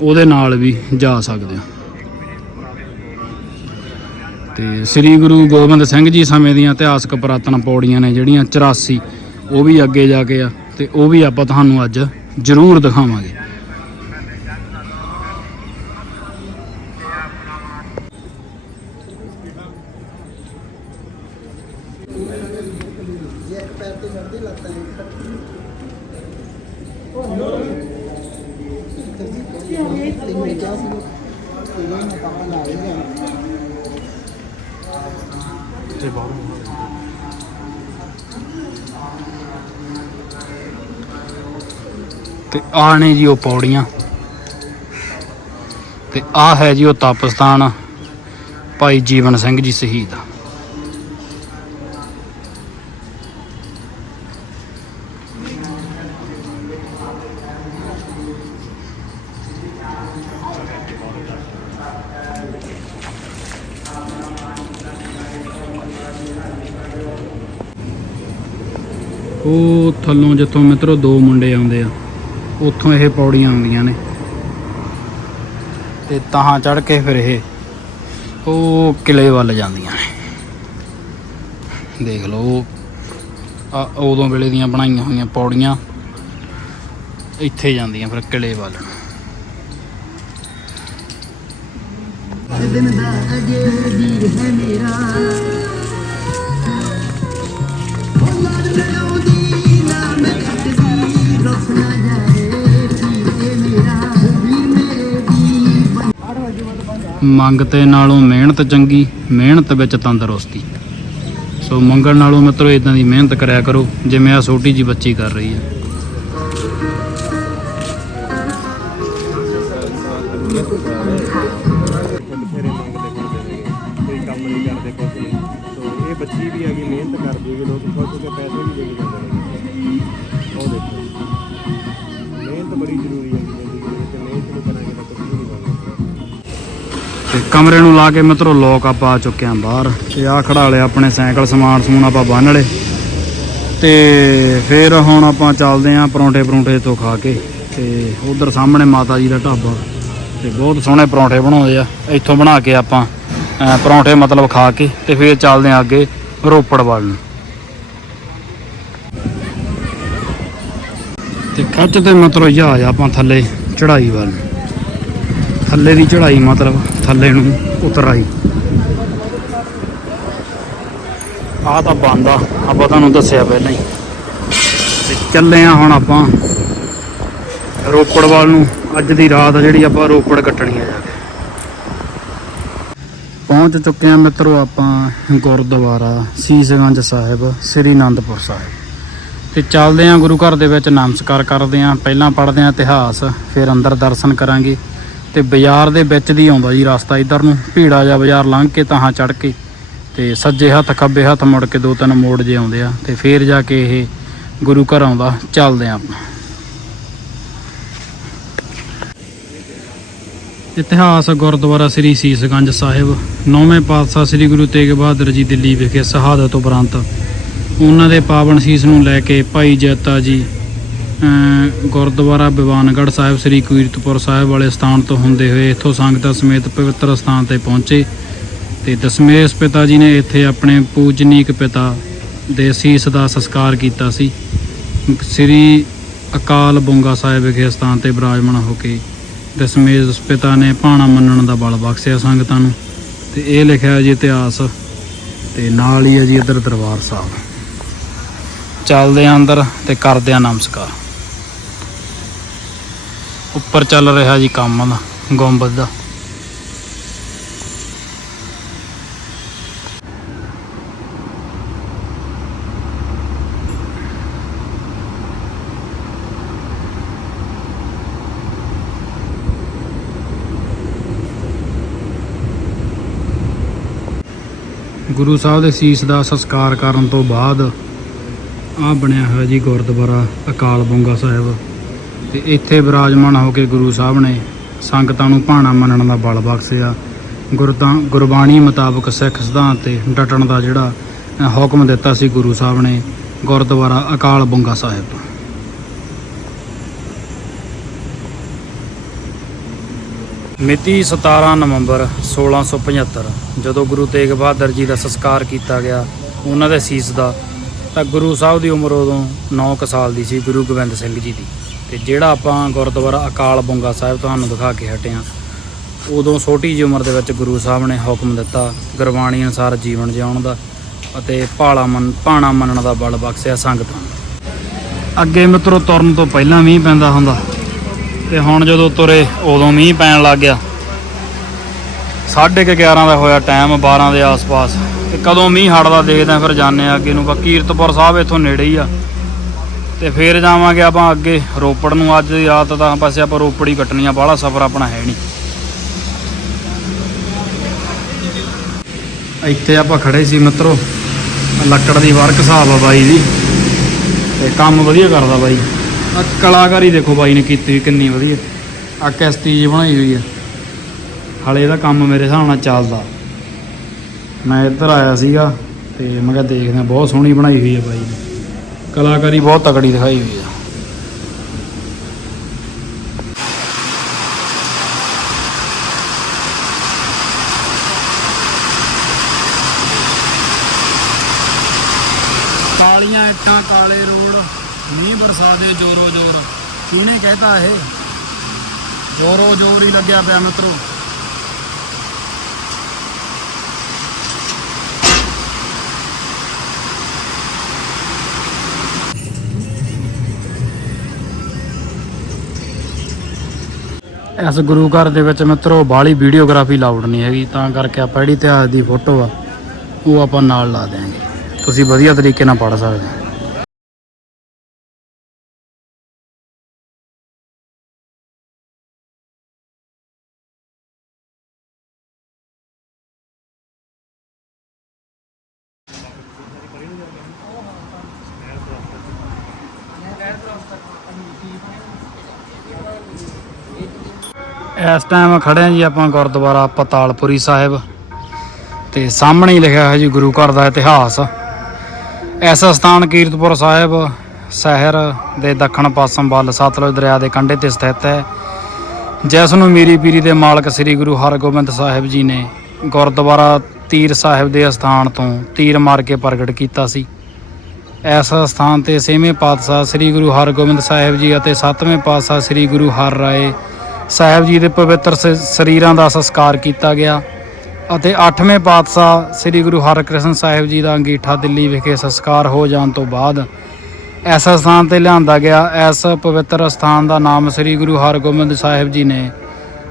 ਉਹਦੇ ਨਾਲ ਵੀ ਜਾ ਸਕਦੇ ਹੋ ਤੇ ਸ੍ਰੀ ਗੁਰੂ ਗੋਬਿੰਦ ਸਿੰਘ ਜੀ ਸਮੇਂ ਦੀਆਂ ਇਤਿਹਾਸਕ ਪੁਰਾਤਨ ਪੌੜੀਆਂ ਨੇ ਜਿਹੜੀਆਂ 84 ਉਹ ਵੀ ਅੱਗੇ ਜਾ ਕੇ ਆ, ਤੇ ਉਹ ਵੀ ਆਪਾਂ ਤੁਹਾਨੂੰ ਅੱਜ ਜ਼ਰੂਰ ਦਿਖਾਵਾਂਗੇ। ਤੇ ਆਹ ਨੇ ਜੀ ਉਹ ਪੌੜੀਆਂ। ਤੇ ਆਹ ਹੈ ਜੀ ਉਹ ਤਾਪਸਤਾਨ ਭਾਈ ਜੀਵਨ ਸਿੰਘ ਜੀ ਸ਼ਹੀਦ ਉਹ ਥੱਲੋਂ ਜਿੱਥੋਂ ਮਿੱਤਰੋ ਦੋ ਮੁੰਡੇ ਆਉਂਦੇ ਆ, ਉੱਥੋਂ ਇਹ ਪੌੜੀਆਂ ਆਉਂਦੀਆਂ ਨੇ। ਤੇ ਤਾਂ ਚੜ ਕੇ ਫਿਰ ਇਹ ਉਹ ਕਿਲੇ ਵੱਲ ਜਾਂਦੀਆਂ ਨੇ। ਦੇਖ ਲਓ, ਆ ਉਦੋਂ ਵੇਲੇ ਦੀਆਂ ਬਣਾਈਆਂ ਹੋਈਆਂ ਪੌੜੀਆਂ, ਇੱਥੇ ਜਾਂਦੀਆਂ ਫਿਰ ਕਿਲੇ ਵੱਲ। ਦਿਨ ਦਾ ਅਜੇ ਵੀਰ ਹੈ ਮੇਰਾ ਮੰਗ ਤੇ ਨਾਲੋਂ ਮਿਹਨਤ ਚੰਗੀ, ਮਿਹਨਤ ਵਿੱਚ ਤੰਦਰੁਸਤੀ। ਸੋ ਮੰਗਣ ਨਾਲੋਂ ਮਿੱਤਰੋ ਇਦਾਂ ਦੀ ਮਿਹਨਤ ਕਰਿਆ ਕਰੋ, ਜਿਵੇਂ ਆ ਛੋਟੀ ਜੀ ਬੱਚੀ ਕਰ ਰਹੀ ਹੈ। ਕਮਰੇ ਨੂੰ ਲਾ ਕੇ ਮਿੱਤਰੋ ਲੋਕ ਆਪਾਂ ਆ ਚੁੱਕੇ ਆਂ ਬਾਹਰ ਤੇ ਆ ਖੜਾ ਲਿਆ ਆਪਣੇ ਸਾਈਕਲ, ਸਮਾਨ ਸਮੂਨ ਆਪਾਂ ਬੰਨ ਲਏ। ਤੇ ਫਿਰ ਹੁਣ ਆਪਾਂ ਚੱਲਦੇ ਆਂ ਪਰੌਂਠੇ ਪਰੌਂਠੇ ਤੋਂ ਖਾ ਕੇ ਤੇ ਉਧਰ ਸਾਹਮਣੇ ਮਾਤਾ ਜੀ ਦਾ ਢਾਬਾ ਤੇ ਬਹੁਤ ਸੋਹਣੇ ਪਰੌਂਠੇ ਬਣਾਉਂਦੇ ਆ। ਇੱਥੋਂ ਬਣਾ ਕੇ ਆਪਾਂ ਪਰੌਂਠੇ ਮਤਲਬ ਖਾ ਕੇ ਤੇ ਫਿਰ ਚੱਲਦੇ ਆਂ ਅੱਗੇ ਰੋਪੜ ਵੱਲ ਨੂੰ। ਤੇ ਖੱਚ ਤੇ ਮਤਲਬ ਜਹਾਜ਼ ਆਪਾਂ ਥੱਲੇ ਚੜਾਈ ਵੱਲ ਨੂੰ। ਥੱਲੇ ਦੀ ਚੜਾਈ ਮਤਲਬ ਥੱਲੇ ਨੂੰ ਉਤਰਾਈ। ਆ ਤਾਂ ਬੰਦਾ ਆਪਾਂ ਤੁਹਾਨੂੰ ਦੱਸਿਆ ਪਹਿਲਾਂ ਹੀ। ਚੱਲੇ ਆ ਹੁਣ ਆਪਾਂ ਰੋਪੜ ਵੱਲ ਨੂੰ। ਅੱਜ ਦੀ ਰਾਤ ਜਿਹੜੀ ਆਪਾਂ ਰੋਪੜ ਕੱਟਣੀ ਆ ਜਾ ਕੇ। ਪਹੁੰਚ ਚੁੱਕੇ ਆ ਮਿੱਤਰੋ ਆਪਾਂ ਗੁਰਦੁਆਰਾ ਸੀਸਗੰਜ ਸਾਹਿਬ, ਸ੍ਰੀ ਅਨੰਦਪੁਰ ਸਾਹਿਬ। ਤੇ ਚੱਲਦੇ ਆ ਗੁਰੂ ਘਰ ਦੇ ਵਿੱਚ, ਨਮਸਕਾਰ ਕਰਦੇ ਆ। ਪਹਿਲਾਂ ਪੜ੍ਹਦੇ ਆ ਇਤਿਹਾਸ, ਫਿਰ ਅੰਦਰ ਦਰਸ਼ਨ ਕਰਾਂਗੇ। ਤੇ ਬਾਜ਼ਾਰ ਦੇ ਵਿੱਚ ਦੀ ਆਉਂਦਾ ਜੀ ਰਸਤਾ ਇਧਰ ਨੂੰ। ਭੀੜਾ ਜਿਹਾ ਬਾਜ਼ਾਰ ਲੰਘ ਕੇ ਤਾਹਾਂ ਚੜ੍ਹ ਕੇ ਤੇ ਸੱਜੇ ਹੱਥ, ਖੱਬੇ ਹੱਥ ਮੁੜ ਕੇ ਦੋ ਤਿੰਨ ਮੋੜ ਜੇ ਆਉਂਦੇ ਆ ਤੇ ਫੇਰ ਜਾ ਕੇ ਇਹ ਗੁਰੂ ਘਰ ਆਉਂਦਾ। ਚੱਲਦੇ ਆ ਆਪਾਂ। ਇਤਿਹਾਸ ਗੁਰਦੁਆਰਾ ਸ੍ਰੀ ਸੀਸਗੰਜ ਸਾਹਿਬ, ਨੌਵੇਂ ਪਾਤਸ਼ਾਹ ਸ੍ਰੀ ਗੁਰੂ ਤੇਗ ਬਹਾਦਰ ਜੀ ਦਿੱਲੀ ਵਿਖੇ ਸ਼ਹਾਦਤ ਉਪਰੰਤ। ਉਹਨਾਂ ਦੇ ਪਾਵਨ ਸੀਸ ਨੂੰ ਲੈ ਕੇ ਭਾਈ ਜੈਤਾ ਜੀ ਗੁਰਦੁਆਰਾ ਬਿਵਾਨਗੜ੍ਹ ਸਾਹਿਬ, ਸ੍ਰੀ ਕੀਰਤਪੁਰ ਸਾਹਿਬ ਵਾਲੇ ਸਥਾਨ ਤੋਂ ਹੁੰਦੇ ਹੋਏ ਇੱਥੋਂ ਸੰਗਤਾਂ ਸਮੇਤ ਪਵਿੱਤਰ ਸਥਾਨ ਤੇ ਪਹੁੰਚੇ ਤੇ ਦਸਮੇਸ਼ ਪਿਤਾ ਜੀ ਨੇ ਇੱਥੇ ਆਪਣੇ ਪੂਜਨੀਕ ਪਿਤਾ ਦੇ ਸੀਸ ਦਾ ਸੰਸਕਾਰ ਕੀਤਾ ਸੀ। ਸ੍ਰੀ ਅਕਾਲ ਬੁੰਗਾ ਸਾਹਿਬ ਵਿਖੇ ਸਥਾਨ ਤੇ ਬਿਰਾਜਮਾਨ ਹੋ ਕੇ ਦਸਮੇਸ਼ ਪਿਤਾ ਨੇ ਭਾਣਾ ਮੰਨਣ ਦਾ ਬਲ ਬਖਸ਼ਿਆ ਸੰਗਤਾਂ ਨੂੰ ਤੇ ਇਹ ਲਿਖਿਆ ਜੀ ਇਤਿਹਾਸ ਤੇ ਨਾਲ ਹੀ ਹੈ ਜੀ ਇੱਧਰ ਦਰਬਾਰ ਸਾਹਿਬ। ਚੱਲਦੇ ਆਂ ਅੰਦਰ ਤੇ ਕਰਦੇ ਆਂ ਨਮਸਕਾਰ। ਉੱਪਰ ਚੱਲ ਰਿਹਾ ਜੀ ਕੰਮ ਦਾ, ਗੁੰਬਦ ਦਾ। ਗੁਰੂ ਸਾਹਿਬ ਦੇ ਸੀਸ ਦਾ ਸੰਸਕਾਰ ਕਰਨ ਤੋਂ ਬਾਅਦ ਆ ਬਣਿਆ ਹੋਇਆ ਜੀ ਗੁਰਦੁਆਰਾ ਅਕਾਲ ਬੰਗਾ ਸਾਹਿਬ। ਤੇ ਇੱਥੇ ਬਿਰਾਜਮਾਨ ਹੋ ਕੇ ਗੁਰੂ ਸਾਹਿਬ ਨੇ ਸੰਗਤਾਂ ਨੂੰ ਭਾਣਾ ਮੰਨਣ ਦਾ ਬਲ ਬਖਸ਼ਿਆ। ਗੁਰਦਾਂ, ਗੁਰਬਾਣੀ ਮੁਤਾਬਕ ਸਿੱਖ ਸਿਧਾਂਤ ਤੇ ਡਟਣ ਦਾ ਜਿਹੜਾ ਹੁਕਮ ਦਿੱਤਾ ਸੀ ਗੁਰੂ ਸਾਹਿਬ ਨੇ, ਗੁਰਦੁਆਰਾ ਅਕਾਲ ਬੁੰਗਾ ਸਾਹਿਬ। ਮਿਤੀ 17 ਨਵੰਬਰ 1675 ਜਦੋਂ ਗੁਰੂ ਤੇਗ ਬਹਾਦਰ ਜੀ ਦਾ ਸੰਸਕਾਰ ਕੀਤਾ ਗਿਆ, ਉਹਨਾਂ ਦੇ ਸੀਸ ਦਾ, ਤਾਂ ਗੁਰੂ ਸਾਹਿਬ ਦੀ ਉਮਰ ਉਦੋਂ 9 ਕੁ ਸਾਲ ਦੀ ਸੀ, ਗੁਰੂ ਗੋਬਿੰਦ ਸਿੰਘ ਜੀ ਦੀ। ਤੇ ਜਿਹੜਾ ਆਪਾਂ ਗੁਰਦੁਆਰਾ ਅਕਾਲ ਬੁੰਗਾ ਸਾਹਿਬ ਤੁਹਾਨੂੰ ਦਿਖਾ ਕੇ ਹਟਿਆ ਉਦੋਂ ਛੋਟੀ ਜਿਹੀ ਉਮਰ ਦੇ ਵਿੱਚ ਗੁਰੂ ਸਾਹਿਬ ਨੇ ਹੁਕਮ ਦਿੱਤਾ ਗੁਰਬਾਣੀ ਅਨੁਸਾਰ ਜੀਵਨ ਜਿਉਣ ਦਾ ਅਤੇ ਭਾਲਾ ਮੰਨ ਭਾਣਾ ਮੰਨਣ ਦਾ ਬਲ ਬਖਸ਼ਿਆ ਸੰਗਤਾਂ ਅੱਗੇ ਮਿੱਤਰੋ, ਤੁਰਨ ਤੋਂ ਪਹਿਲਾਂ ਮੀਂਹ ਪੈਂਦਾ ਹੁੰਦਾ ਤੇ ਹੁਣ ਜਦੋਂ ਤੁਰੇ ਉਦੋਂ ਮੀਂਹ ਪੈਣ ਲੱਗ ਗਿਆ। 11:30 ਦਾ ਹੋਇਆ ਟਾਈਮ 12 ਦੇ ਆਸ-ਪਾਸ। ਤੇ ਕਦੋਂ ਮੀਂਹ ਹਟਦਾ ਦੇਖਦੇ ਫਿਰ ਜਾਂਦੇ ਆ ਅੱਗੇ ਨੂੰ। ਬਾ ਸਾਹਿਬ ਇੱਥੋਂ ਨੇੜੇ ਹੀ ਆ। ਤੇ ਫੇਰ ਜਾਵਾਂਗੇ ਆਪਾਂ ਅੱਗੇ ਰੋਪੜ ਨੂੰ। ਅੱਜ ਦੀ ਰਾਤ ਤਾਂ ਪਾਸੇ ਆਪਾਂ ਰੋਪੜ ਹੀ ਕੱਟਣੀ ਆ ਬਾਹਲਾ ਸਫ਼ਰ ਆਪਣਾ ਹੈ ਨਹੀਂ। ਇੱਥੇ ਆਪਾਂ ਖੜੇ ਸੀ ਮਿੱਤਰੋ, ਲੱਕੜ ਦੀ ਵਰਕ ਹਿਸਾਬ ਆ ਬਾਈ ਦੀ। ਤੇ ਕੰਮ ਵਧੀਆ ਕਰਦਾ ਬਾਈ। ਆ ਕਲਾਕਾਰੀ ਦੇਖੋ ਬਾਈ ਨੇ ਕੀਤੀ ਕਿੰਨੀ ਵਧੀਆ। ਆ ਕਿਸ਼ਤੀ ਜੀ ਬਣਾਈ ਹੋਈ ਆ। ਹਾਲੇ ਇਹਦਾ ਕੰਮ ਮੇਰੇ ਹਿਸਾਬ ਨਾਲ ਚੱਲਦਾ। ਮੈਂ ਇੱਧਰ ਆਇਆ ਸੀਗਾ ਤੇ ਮੈਂ ਕਿਹਾ ਦੇਖਦੇ ਹਾਂ, ਬਹੁਤ ਸੋਹਣੀ ਬਣਾਈ ਹੋਈ ਆ ਬਾਈ ਨੇ। ਕਲਾਕਾਰੀ ਬਹੁਤ ਤਕੜੀ ਦਿਖਾਈ ਹੋਈ ਆ। ਕਾਲੀਆਂ ਇੱਟਾਂ, ਕਾਲੇ ਰੋਡ, ਮੀਂਹ ਬਰਸਾ ਦੇ ਜੋਰੋ ਜੋਰ ਕਿਹਨੇ ਕਹਿਤਾ ਇਹ? ਜੋਰੋ ਜੋਰ ਹੀ ਲੱਗਿਆ ਪਿਆ ਮਿੱਤਰੋ। ਇਸ ਗੁਰੂ ਘਰ ਦੇ ਵਿੱਚ ਮਿੱਤਰੋ, ਬਾਹਲੀ ਵੀਡੀਓਗ੍ਰਾਫੀ ਲਾਊਡ ਨਹੀਂ ਹੈਗੀ, ਤਾਂ ਕਰਕੇ ਆਪਾਂ ਜਿਹੜੀ ਇਤਿਹਾਸ ਦੀ ਫੋਟੋ ਆ, ਉਹ ਆਪਾਂ ਨਾਲ ਲਾ ਦਿਆਂਗੇ। ਤੁਸੀਂ ਵਧੀਆ ਤਰੀਕੇ ਨਾਲ ਪੜ੍ਹ ਸਕਦੇ ਹੋ। ਇਸ ਟਾਈਮ ਖੜੇ ਆ ਜੀ ਆਪਾਂ ਗੁਰਦੁਆਰਾ ਪਤਾਲਪੁਰੀ ਸਾਹਿਬ। ਤੇ ਸਾਹਮਣੇ ਹੀ ਲਿਖਿਆ ਹੋਇਆ ਜੀ ਗੁਰੂ ਘਰ ਦਾ ਇਤਿਹਾਸ। ਇਸ ਸਥਾਨ ਕੀਰਤਪੁਰ ਸਾਹਿਬ ਸ਼ਹਿਰ ਦੇ ਦੱਖਣ ਪਾਸੋਂ ਵੱਲ ਸਤਲੁਜ ਦਰਿਆ ਦੇ ਕੰਢੇ ਤੇ ਸਥਿਤ ਹੈ। ਜਿਸ ਨੂੰ ਮੀਰੀ ਪੀਰੀ ਦੇ ਮਾਲਕ ਸ੍ਰੀ ਗੁਰੂ ਹਰਗੋਬਿੰਦ ਸਾਹਿਬ ਜੀ ਨੇ ਗੁਰਦੁਆਰਾ ਤੀਰ ਸਾਹਿਬ ਦੇ ਸਥਾਨ ਤੋਂ ਤੀਰ ਮਾਰ ਕੇ ਪ੍ਰਗਟ ਕੀਤਾ ਸੀ। ਇਸ ਸਥਾਨ ਤੇ ਛੇਵੇਂ ਪਾਤਸ਼ਾਹ ਸ੍ਰੀ ਗੁਰੂ ਹਰਗੋਬਿੰਦ ਸਾਹਿਬ ਜੀ ਅਤੇ ਸੱਤਵੇਂ ਪਾਤਸ਼ਾਹ ਸ੍ਰੀ ਗੁਰੂ ਹਰ ਰਾਏ ਸਾਹਿਬ ਜੀ ਦੇ ਪਵਿੱਤਰ ਸ- ਸਰੀਰਾਂ ਦਾ ਸੰਸਕਾਰ ਕੀਤਾ ਗਿਆ ਅਤੇ 8ਵੇਂ ਪਾਤਸ਼ਾਹ ਸ੍ਰੀ ਗੁਰੂ ਹਰਕ੍ਰਿਸ਼ਨ ਸਾਹਿਬ ਜੀ ਦਾ ਅੰਗੀਠਾ ਦਿੱਲੀ ਵਿਖੇ ਸੰਸਕਾਰ ਹੋ ਜਾਣ ਤੋਂ ਬਾਅਦ ਇਸ ਸਥਾਨ ਤੇ ਲਿਆਂਦਾ ਗਿਆ। ਇਸ ਪਵਿੱਤਰ ਸਥਾਨ ਦਾ ਨਾਮ ਸ੍ਰੀ ਗੁਰੂ ਹਰਗੋਬਿੰਦ ਸਾਹਿਬ ਜੀ ਨੇ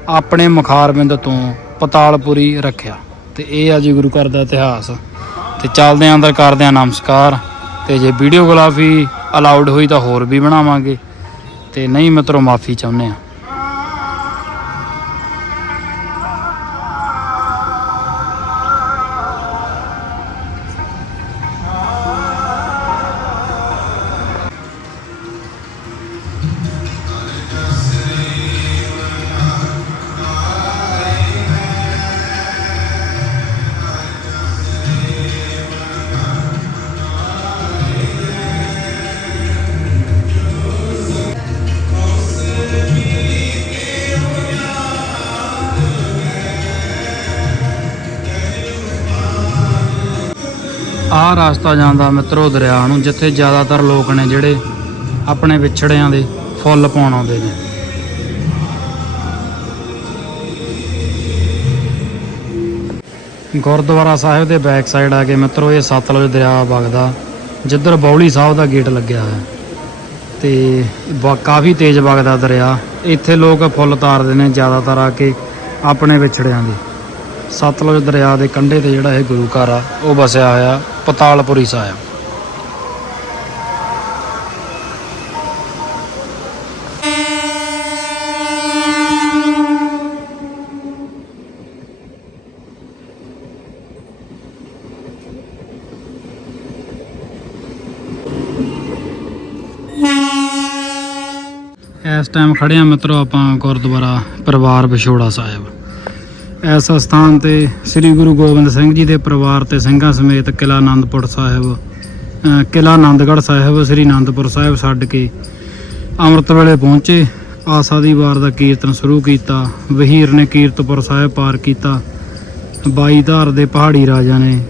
ਆਪਣੇ ਮੁਖਾਰਬਿੰਦ ਤੋਂ ਪਤਾਲਪੁਰੀ ਰੱਖਿਆ। ਤੇ ਇਹ ਆ ਜੀ ਗੁਰੂ ਘਰ ਦਾ ਇਤਿਹਾਸ। ਤੇ ਚੱਲਦੇ ਆਂ ਅੰਦਰ ਕਰਦੇ ਆਂ ਨਮਸਕਾਰ। ਤੇ ਜੇ ਵੀਡੀਓਗ੍ਰਾਫੀ ਅਲਾਉਡ ਹੋਈ ਤਾਂ ਹੋਰ ਵੀ ਬਣਾਵਾਂਗੇ। ਤੇ ਨਹੀਂ ਮਿੱਤਰੋ, ਮਾਫੀ ਚਾਹੁੰਦੇ ਆ। ਆਹ ਰਸਤਾ ਜਾਂਦਾ ਮਿੱਤਰੋ ਦਰਿਆ ਨੂੰ, ਜਿੱਥੇ ਜ਼ਿਆਦਾਤਰ ਲੋਕ ਨੇ ਜਿਹੜੇ ਆਪਣੇ ਵਿਛੜਿਆਂ ਦੇ ਫੁੱਲ ਪਾਉਣ ਆਉਂਦੇ ਨੇ। ਗੁਰਦੁਆਰਾ ਸਾਹਿਬ ਦੇ ਬੈਕ ਸਾਈਡ ਆ ਕੇ ਮਿੱਤਰੋ, ਇਹ ਸਤਲੁਜ ਦਰਿਆ ਵਗਦਾ, ਜਿੱਧਰ ਬੌਲੀ ਸਾਹਿਬ ਦਾ ਗੇਟ ਲੱਗਿਆ ਹੋਇਆ। ਤੇ ਕਾਫੀ ਤੇਜ਼ ਵਗਦਾ ਦਰਿਆ। ਇੱਥੇ ਲੋਕ ਫੁੱਲ ਤਾਰਦੇ ਨੇ ਜ਼ਿਆਦਾਤਰ ਆ ਕੇ ਆਪਣੇ ਵਿਛੜਿਆਂ ਦੇ। ਸਤਲੁਜ ਦਰਿਆ ਦੇ ਕੰਢੇ ਤੇ ਜਿਹੜਾ ਇਹ ਗੁਰੂ ਘਰ ਆ, ਉਹ ਵਸਿਆ ਹੋਇਆ। ਪਤਾਲਪੁਰੀ ਸਾਹਿਬ। ਇਸ ਟਾਈਮ ਖੜੇ ਆ ਮਿੱਤਰੋ ਆਪਾਂ ਗੁਰਦੁਆਰਾ ਪਰਿਵਾਰ ਵਿਛੋੜਾ ਸਾਹਿਬ। ਇਸ ਸਥਾਨ ਤੇ ਸ੍ਰੀ ਗੁਰੂ ਗੋਬਿੰਦ ਸਿੰਘ ਜੀ ਦੇ ਪਰਿਵਾਰ ਤੇ ਸਿੰਘਾਂ ਸਮੇਤ ਕਿਲਾ ਆਨੰਦਪੁਰ ਸਾਹਿਬ ਅ, ਕਿਲਾ ਆਨੰਦਗੜ੍ਹ ਸਾਹਿਬ ਸ੍ਰੀ ਆਨੰਦਪੁਰ ਸਾਹਿਬ ਛੱਡ ਕੇ ਅੰਮ੍ਰਿਤ ਵੇਲੇ ਪਹੁੰਚੇ। ਆਸਾ ਦੀ ਵਾਰ ਦਾ ਕੀਰਤਨ ਸ਼ੁਰੂ ਕੀਤਾ। ਵਹੀਰ ਨੇ ਕੀਰਤਪੁਰ ਸਾਹਿਬ ਪਾਰ ਕੀਤਾ। ਬਾਈ ਧਾਰ ਦੇ ਪਹਾੜੀ ਰਾਜਾ ਨੇ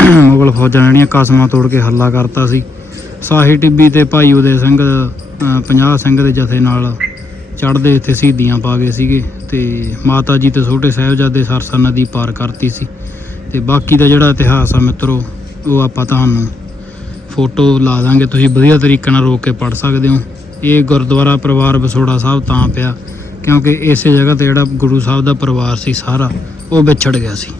*clears throat* ਮੁਗਲ ਫੌਜਾਂ ਜਿਹੜੀਆਂ ਕਸਮਾਂ ਤੋੜ ਕੇ ਹੱਲਾ ਕਰਤਾ ਸੀ। ਸਾਹੀ ਟਿੱਬੀ ਤੇ ਭਾਈ ਉਦੇ ਸਿੰਘ 50 ਸਿੰਘ ਦੇ ਜਥੇ ਨਾਲ ਚੜ੍ਹਦੇ ਇੱਥੇ ਸ਼ਹੀਦੀਆਂ ਪਾ ਗਏ ਸੀਗੇ। ਤੇ ਮਾਤਾ ਜੀ ਤੇ ਛੋਟੇ ਸਾਹਿਬਜ਼ਾਦੇ ਸਰਸਾ ਨਦੀ ਪਾਰ ਕਰਤੀ ਸੀ। ਤੇ ਬਾਕੀ ਦਾ ਜਿਹੜਾ ਇਤਿਹਾਸ ਆ ਮਿੱਤਰੋ, ਉਹ ਆਪਾਂ ਤੁਹਾਨੂੰ ਫੋਟੋ ਲਾ ਦਾਂਗੇ। ਤੁਸੀਂ ਵਧੀਆ ਤਰੀਕੇ ਨਾਲ ਰੋਕ ਕੇ ਪੜ ਸਕਦੇ ਹੋ। ਇਹ ਗੁਰਦੁਆਰਾ ਪਰਿਵਾਰ ਬਸੋੜਾ ਸਾਹਿਬ ਤਾਂ ਪਿਆ, ਕਿਉਂਕਿ ਇਸੇ ਜਗ੍ਹਾ ਤੇ ਜਿਹੜਾ ਗੁਰੂ ਸਾਹਿਬ ਦਾ ਪਰਿਵਾਰ ਸੀ ਸਾਰਾ, ਉਹ ਵਿਛੜ ਗਿਆ ਸੀ।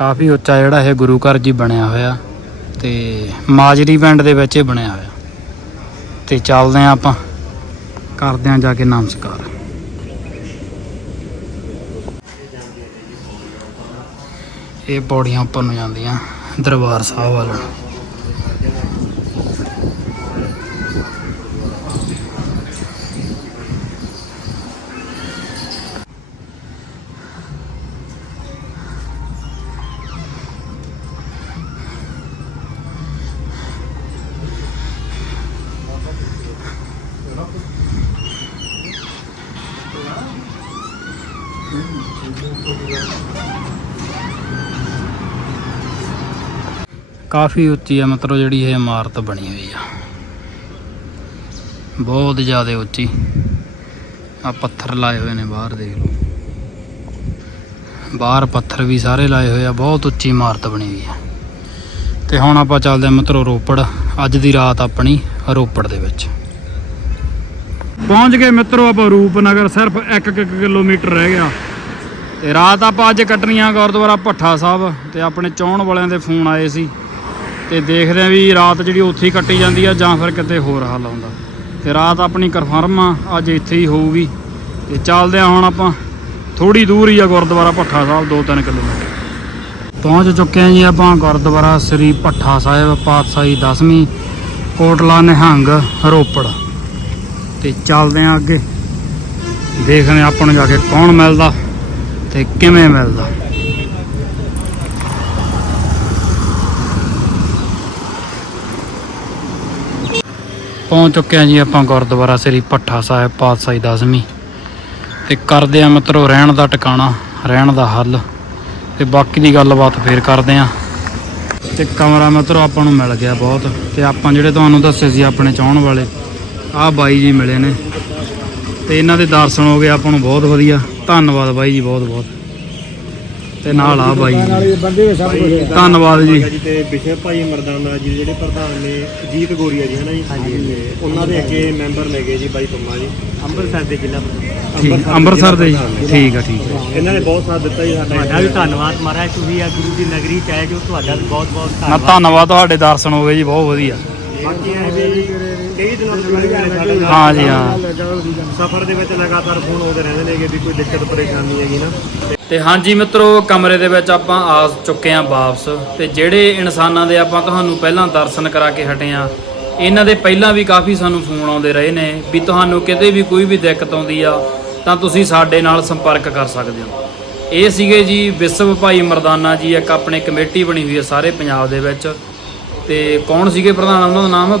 ਕਾਫੀ ਉੱਚਾ ਜਿਹੜਾ ਇਹ ਗੁਰੂ ਘਰ ਜੀ ਬਣਿਆ ਹੋਇਆ ਤੇ ਮਾਜਰੀ ਪਿੰਡ ਦੇ ਵਿੱਚ ਇਹ ਬਣਿਆ ਹੋਇਆ। ਤੇ ਚੱਲਦੇ ਆ ਆਪਾਂ। ਕਰਦੇ ਆ ਜਾ ਕੇ ਨਮਸਕਾਰ। ਇਹ ਪੌੜੀਆਂ ਉੱਪਰ ਨੂੰ ਜਾਂਦੀਆਂ ਦਰਬਾਰ ਸਾਹਿਬ ਵੱਲ। ਕਾਫੀ ਉੱਚੀ ਆ, ਮਤਲਬ ਜਿਹੜੀ ਇਹ ਇਮਾਰਤ ਬਣੀ ਹੋਈ ਆ। ਬਹੁਤ ਜ਼ਿਆਦਾ ਉੱਚੀ। ਆ ਪੱਥਰ ਲਾਏ ਹੋਏ ਨੇ ਬਾਹਰ, ਦੇਖ ਲਓ। ਬਾਹਰ ਪੱਥਰ ਵੀ ਸਾਰੇ ਲਾਏ ਹੋਏ ਆ, ਬਹੁਤ ਉੱਚੀ ਇਮਾਰਤ ਬਣੀ ਹੋਈ ਆ। ਤੇ ਹੁਣ ਆਪਾਂ ਚੱਲਦੇ ਆ ਮਿੱਤਰੋ ਰੋਪੜ। ਅੱਜ ਦੀ ਰਾਤ ਆਪਣੀ ਰੋਪੜ ਦੇ ਵਿੱਚ। ਪਹੁੰਚ ਗਏ ਮਿੱਤਰੋ ਆਪਾਂ ਰੂਪਨਗਰ, ਸਿਰਫ 1 ਕਿਲੋਮੀਟਰ ਰਹਿ ਗਿਆ। ਤੇ ਰਾਤ ਆਪਾਂ ਅੱਜ ਕੱਟਣੀਆਂ ਗੁਰਦੁਆਰਾ ਭੱਠਾ ਸਾਹਿਬ, ਤੇ ਆਪਣੇ ਚਾਹਣ ਵਾਲਿਆਂ ਦੇ ਫੋਨ ਆਏ ਸੀ। ਤੇ ਦੇਖਦੇ ਆ ਵੀ ਰਾਤ ਜਿਹੜੀ ਉੱਥੇ ਹੀ ਕੱਟੀ ਜਾਂਦੀ ਆ ਜਾਂ ਫਿਰ ਕਿਤੇ ਹੋਰ ਹੱਲ ਆਉਂਦਾ ਤੇ ਰਾਤ ਆਪਣੀ ਕਨਫਰਮ ਆ, ਅੱਜ ਇੱਥੇ ਹੀ ਹੋਊਗੀ। ਤੇ ਚੱਲਦੇ ਆ ਹੁਣ ਆਪਾਂ ਥੋੜੀ ਦੂਰ ਹੀ ਆ ਗੁਰਦੁਆਰਾ ਭੱਠਾ ਸਾਹਿਬ 2-3 ਕਿਲੋਮੀਟਰ। ਪਹੁੰਚ ਚੁੱਕੇ ਆ ਜੀ ਆਪਾਂ ਗੁਰਦੁਆਰਾ ਸ੍ਰੀ ਭੱਠਾ ਸਾਹਿਬ, ਪਾਤਸ਼ਾਹੀ 10ਵੀਂ ਕੋਟਲਾ ਨਿਹੰਗ, ਰੋਪੜ। ਤੇ ਚੱਲਦੇ ਆ ਅੱਗੇ। ਦੇਖਦੇ ਆ ਆਪਾਂ ਨੂੰ ਜਾ ਕੇ ਕੌਣ ਮਿਲਦਾ ਤੇ ਕਿਵੇਂ ਮਿਲਦਾ। ਪਹੁੰਚ ਚੁੱਕੇ ਹਾਂ ਜੀ ਆਪਾਂ ਗੁਰਦੁਆਰਾ ਸ੍ਰੀ ਭੱਠਾ ਸਾਹਿਬ ਪਾਤਸ਼ਾਹੀ ਦਸਵੀਂ। ਤੇ ਕਰਦੇ ਆ ਮਿੱਤਰੋ ਰਹਿਣ ਦਾ ਟਿਕਾਣਾ, ਰਹਿਣ ਦਾ ਹੱਲ। ਤੇ ਬਾਕੀ ਦੀ ਗੱਲਬਾਤ ਫੇਰ ਕਰਦੇ ਆ ਤੇ ਕਮਰਾ ਮਿੱਤਰੋ ਆਪਾਂ ਨੂੰ ਮਿਲ ਗਿਆ ਬਹੁਤ। ਤੇ ਆਪਾਂ ਜਿਹੜੇ ਤੁਹਾਨੂੰ ਦੱਸੇ ਸੀ ਆਪਣੇ ਚਾਹਣ ਵਾਲੇ, ਆਹ ਬਾਈ ਜੀ ਮਿਲੇ ਨੇ। ਤੇ ਇਹਨਾਂ ਦੇ ਦਰਸ਼ਨ ਹੋ ਗਏ ਆਪਾਂ ਨੂੰ ਬਹੁਤ ਵਧੀਆ। ਧੰਨਵਾਦ ਬਾਈ ਜੀ ਬਹੁਤ ਬਹੁਤ ਤੇ ਨਾਲ ਆ ਬਾਈ ਜੀ। ਬੰਦੇ ਸਭ ਕੁਝ ਹੈ ਧੰਨਵਾਦ ਜੀ। ਜੀ ਤੇ ਬਿਸ਼ਪ ਭਾਈ ਮਰਦਾਨਾ ਜੀ ਜਿਹੜੇ ਪ੍ਰਧਾਨ ਨੇ ਜੀਤ ਗੋਰੀਆ ਜੀ ਹਨਾ ਜੀ? ਤੇ ਉਹਨਾਂ ਦੇ ਅੱਗੇ ਮੈਂਬਰ ਨੇਗੇ ਜੀ ਬਾਈ ਪੰਮਾ ਜੀ। ਅੰਮ੍ਰਿਤਸਰ ਦੇ ਜ਼ਿਲ੍ਹਾ ਠੀਕ ਅੰਮ੍ਰਿਤਸਰ ਦੇ ਜੀ। ਠੀਕ ਆ ਠੀਕ ਆ। ਇਹਨਾਂ ਨੇ ਬਹੁਤ ਸਾਥ ਦਿੱਤਾ ਜੀ ਸਾਡਾ। ਤੁਹਾਡਾ ਵੀ ਧੰਨਵਾਦ ਮਹਾਰਾਜ ਤੁਸੀਂ ਆ ਗੁਰੂ ਦੀ ਨਗਰੀ ਚ ਆਏ ਜੋ ਤੁਹਾਡਾ ਵੀ ਬਹੁਤ ਬਹੁਤ ਨਾ ਧੰਨਵਾਦ। ਧੰਨਵਾਦ ਤੁਹਾਡੇ ਦਰਸ਼ਨ ਹੋ ਗਏ ਜੀ ਬਹੁਤ ਵਧੀਆ। ਬਾਕੀ ਇਹ ਵੀ ਕਈ ਦਿਨਾਂ ਤੋਂ ਲੱਗ ਗਏ ਸਾਡੇ ਨਾਲ। ਹਾਂ ਜੀ ਹਾਂ। ਸਫ਼ਰ ਦੇ ਵਿੱਚ ਲਗਾਤਾਰ ਫੋਨ ਆਉਂਦੇ ਰਹਿੰਦੇ ਨੇਗੇ ਵੀ ਕੋਈ ਦਿੱਕਤ ਪਰੇਸ਼ਾਨੀ ਹੈਗੀ ਨਾ। ਤੇ ਹਾਂਜੀ ਮਿੱਤਰੋ ਕਮਰੇ ਦੇ ਵਿੱਚ ਆਪਾਂ ਆ ਚੁੱਕੇ ਆਂ ਵਾਪਸ। ਤੇ ਜਿਹੜੇ ਇਨਸਾਨਾਂ ਦੇ ਆਪਾਂ ਤੁਹਾਨੂੰ ਪਹਿਲਾਂ ਦਰਸ਼ਨ ਕਰਾ ਕੇ ਹਟੇ ਆਂ ਇਹਨਾਂ ਦੇ ਪਹਿਲਾਂ ਵੀ ਕਾਫੀ ਸਾਨੂੰ ਫੋਨ ਆਉਂਦੇ ਰਹੇ ਨੇ ਵੀ ਤੁਹਾਨੂੰ ਕਿਤੇ ਵੀ ਕੋਈ ਵੀ ਦਿੱਕਤ ਆਉਂਦੀ ਆ ਤਾਂ ਤੁਸੀਂ ਸਾਡੇ ਨਾਲ ਸੰਪਰਕ ਕਰ ਸਕਦੇ ਹੋ। ਇਹ ਸੀਗੇ ਜੀ ਵਿਸ਼ਵ ਭਾਈ ਮਰਦਾਨਾ ਜੀ ਇੱਕ ਆਪਣੇ ਕਮੇਟੀ ਬਣੀ ਹੋਈ ਹੈ ਸਾਰੇ ਪੰਜਾਬ ਦੇ ਵਿੱਚ। ਤੇ ਕੌਣ ਸੀਗੇ ਪ੍ਰਧਾਨ? ਉਹਨਾਂ ਦਾ ਨਾਮ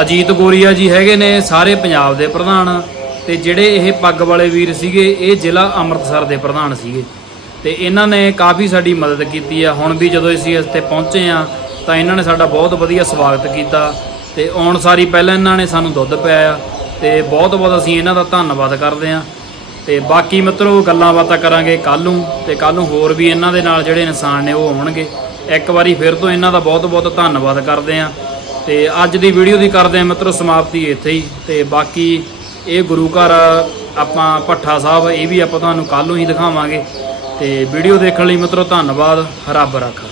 ਅਜੀਤ ਗੋਰੀਆ ਜੀ ਹੈਗੇ ਨੇ, ਸਾਰੇ ਪੰਜਾਬ ਦੇ ਪ੍ਰਧਾਨ। ਤੇ ਜਿਹੜੇ ਇਹ ਪੱਗ ਵਾਲੇ ਵੀਰ ਸੀਗੇ, ਇਹ ਜ਼ਿਲ੍ਹਾ ਅੰਮ੍ਰਿਤਸਰ ਦੇ ਪ੍ਰਧਾਨ ਸੀਗੇ। ਤੇ ਇਹਨਾਂ ਨੇ ਕਾਫੀ ਸਾਡੀ ਮਦਦ ਕੀਤੀ ਆ। ਹੁਣ ਵੀ ਜਦੋਂ ਅਸੀਂ ਇੱਥੇ ਪਹੁੰਚੇ ਆ, ਤਾਂ ਇਹਨਾਂ ਨੇ ਸਾਡਾ ਬਹੁਤ ਵਧੀਆ ਸਵਾਗਤ ਕੀਤਾ। ਤੇ ਆਉਣ ਸਾਰੀ ਪਹਿਲਾਂ ਇਹਨਾਂ ਨੇ ਸਾਨੂੰ ਦੁੱਧ ਪਿਆਇਆ। ਤੇ ਬਹੁਤ ਬਹੁਤ ਅਸੀਂ ਇਹਨਾਂ ਦਾ ਧੰਨਵਾਦ ਕਰਦੇ ਆ। ਤੇ ਬਾਕੀ ਮਿੱਤਰੋ, ਗੱਲਾਂ ਬਾਤਾਂ ਕਰਾਂਗੇ ਕੱਲ ਨੂੰ। ਤੇ ਕੱਲ ਨੂੰ ਹੋਰ ਵੀ ਇਹਨਾਂ ਦੇ ਨਾਲ ਜਿਹੜੇ ਇਨਸਾਨ ਨੇ, ਉਹ ਆਉਣਗੇ। ਇੱਕ ਵਾਰੀ ਫਿਰ ਤੋਂ ਇਹਨਾਂ ਦਾ ਬਹੁਤ ਬਹੁਤ ਧੰਨਵਾਦ ਕਰਦੇ ਆ ਤੇ ਅੱਜ ਦੀ ਵੀਡੀਓ ਦੀ ਕਰਦੇ ਆ ਮਿੱਤਰੋ ਸਮਾਪਤੀ ਇੱਥੇ ਹੀ ਤੇ ਬਾਕੀ ਇਹ ਗੁਰੂ ਘਰ ਆਪਾਂ ਭੱਠਾ ਸਾਹਿਬ, ਇਹ ਵੀ ਆਪਾਂ ਤੁਹਾਨੂੰ ਕੱਲ ਨੂੰ ਹੀ ਦਿਖਾਵਾਂਗੇ ਤੇ ਵੀਡੀਓ ਦੇਖਣ ਲਈ ਮਿੱਤਰੋ ਧੰਨਵਾਦ, ਰੱਬ ਰੱਖਾ।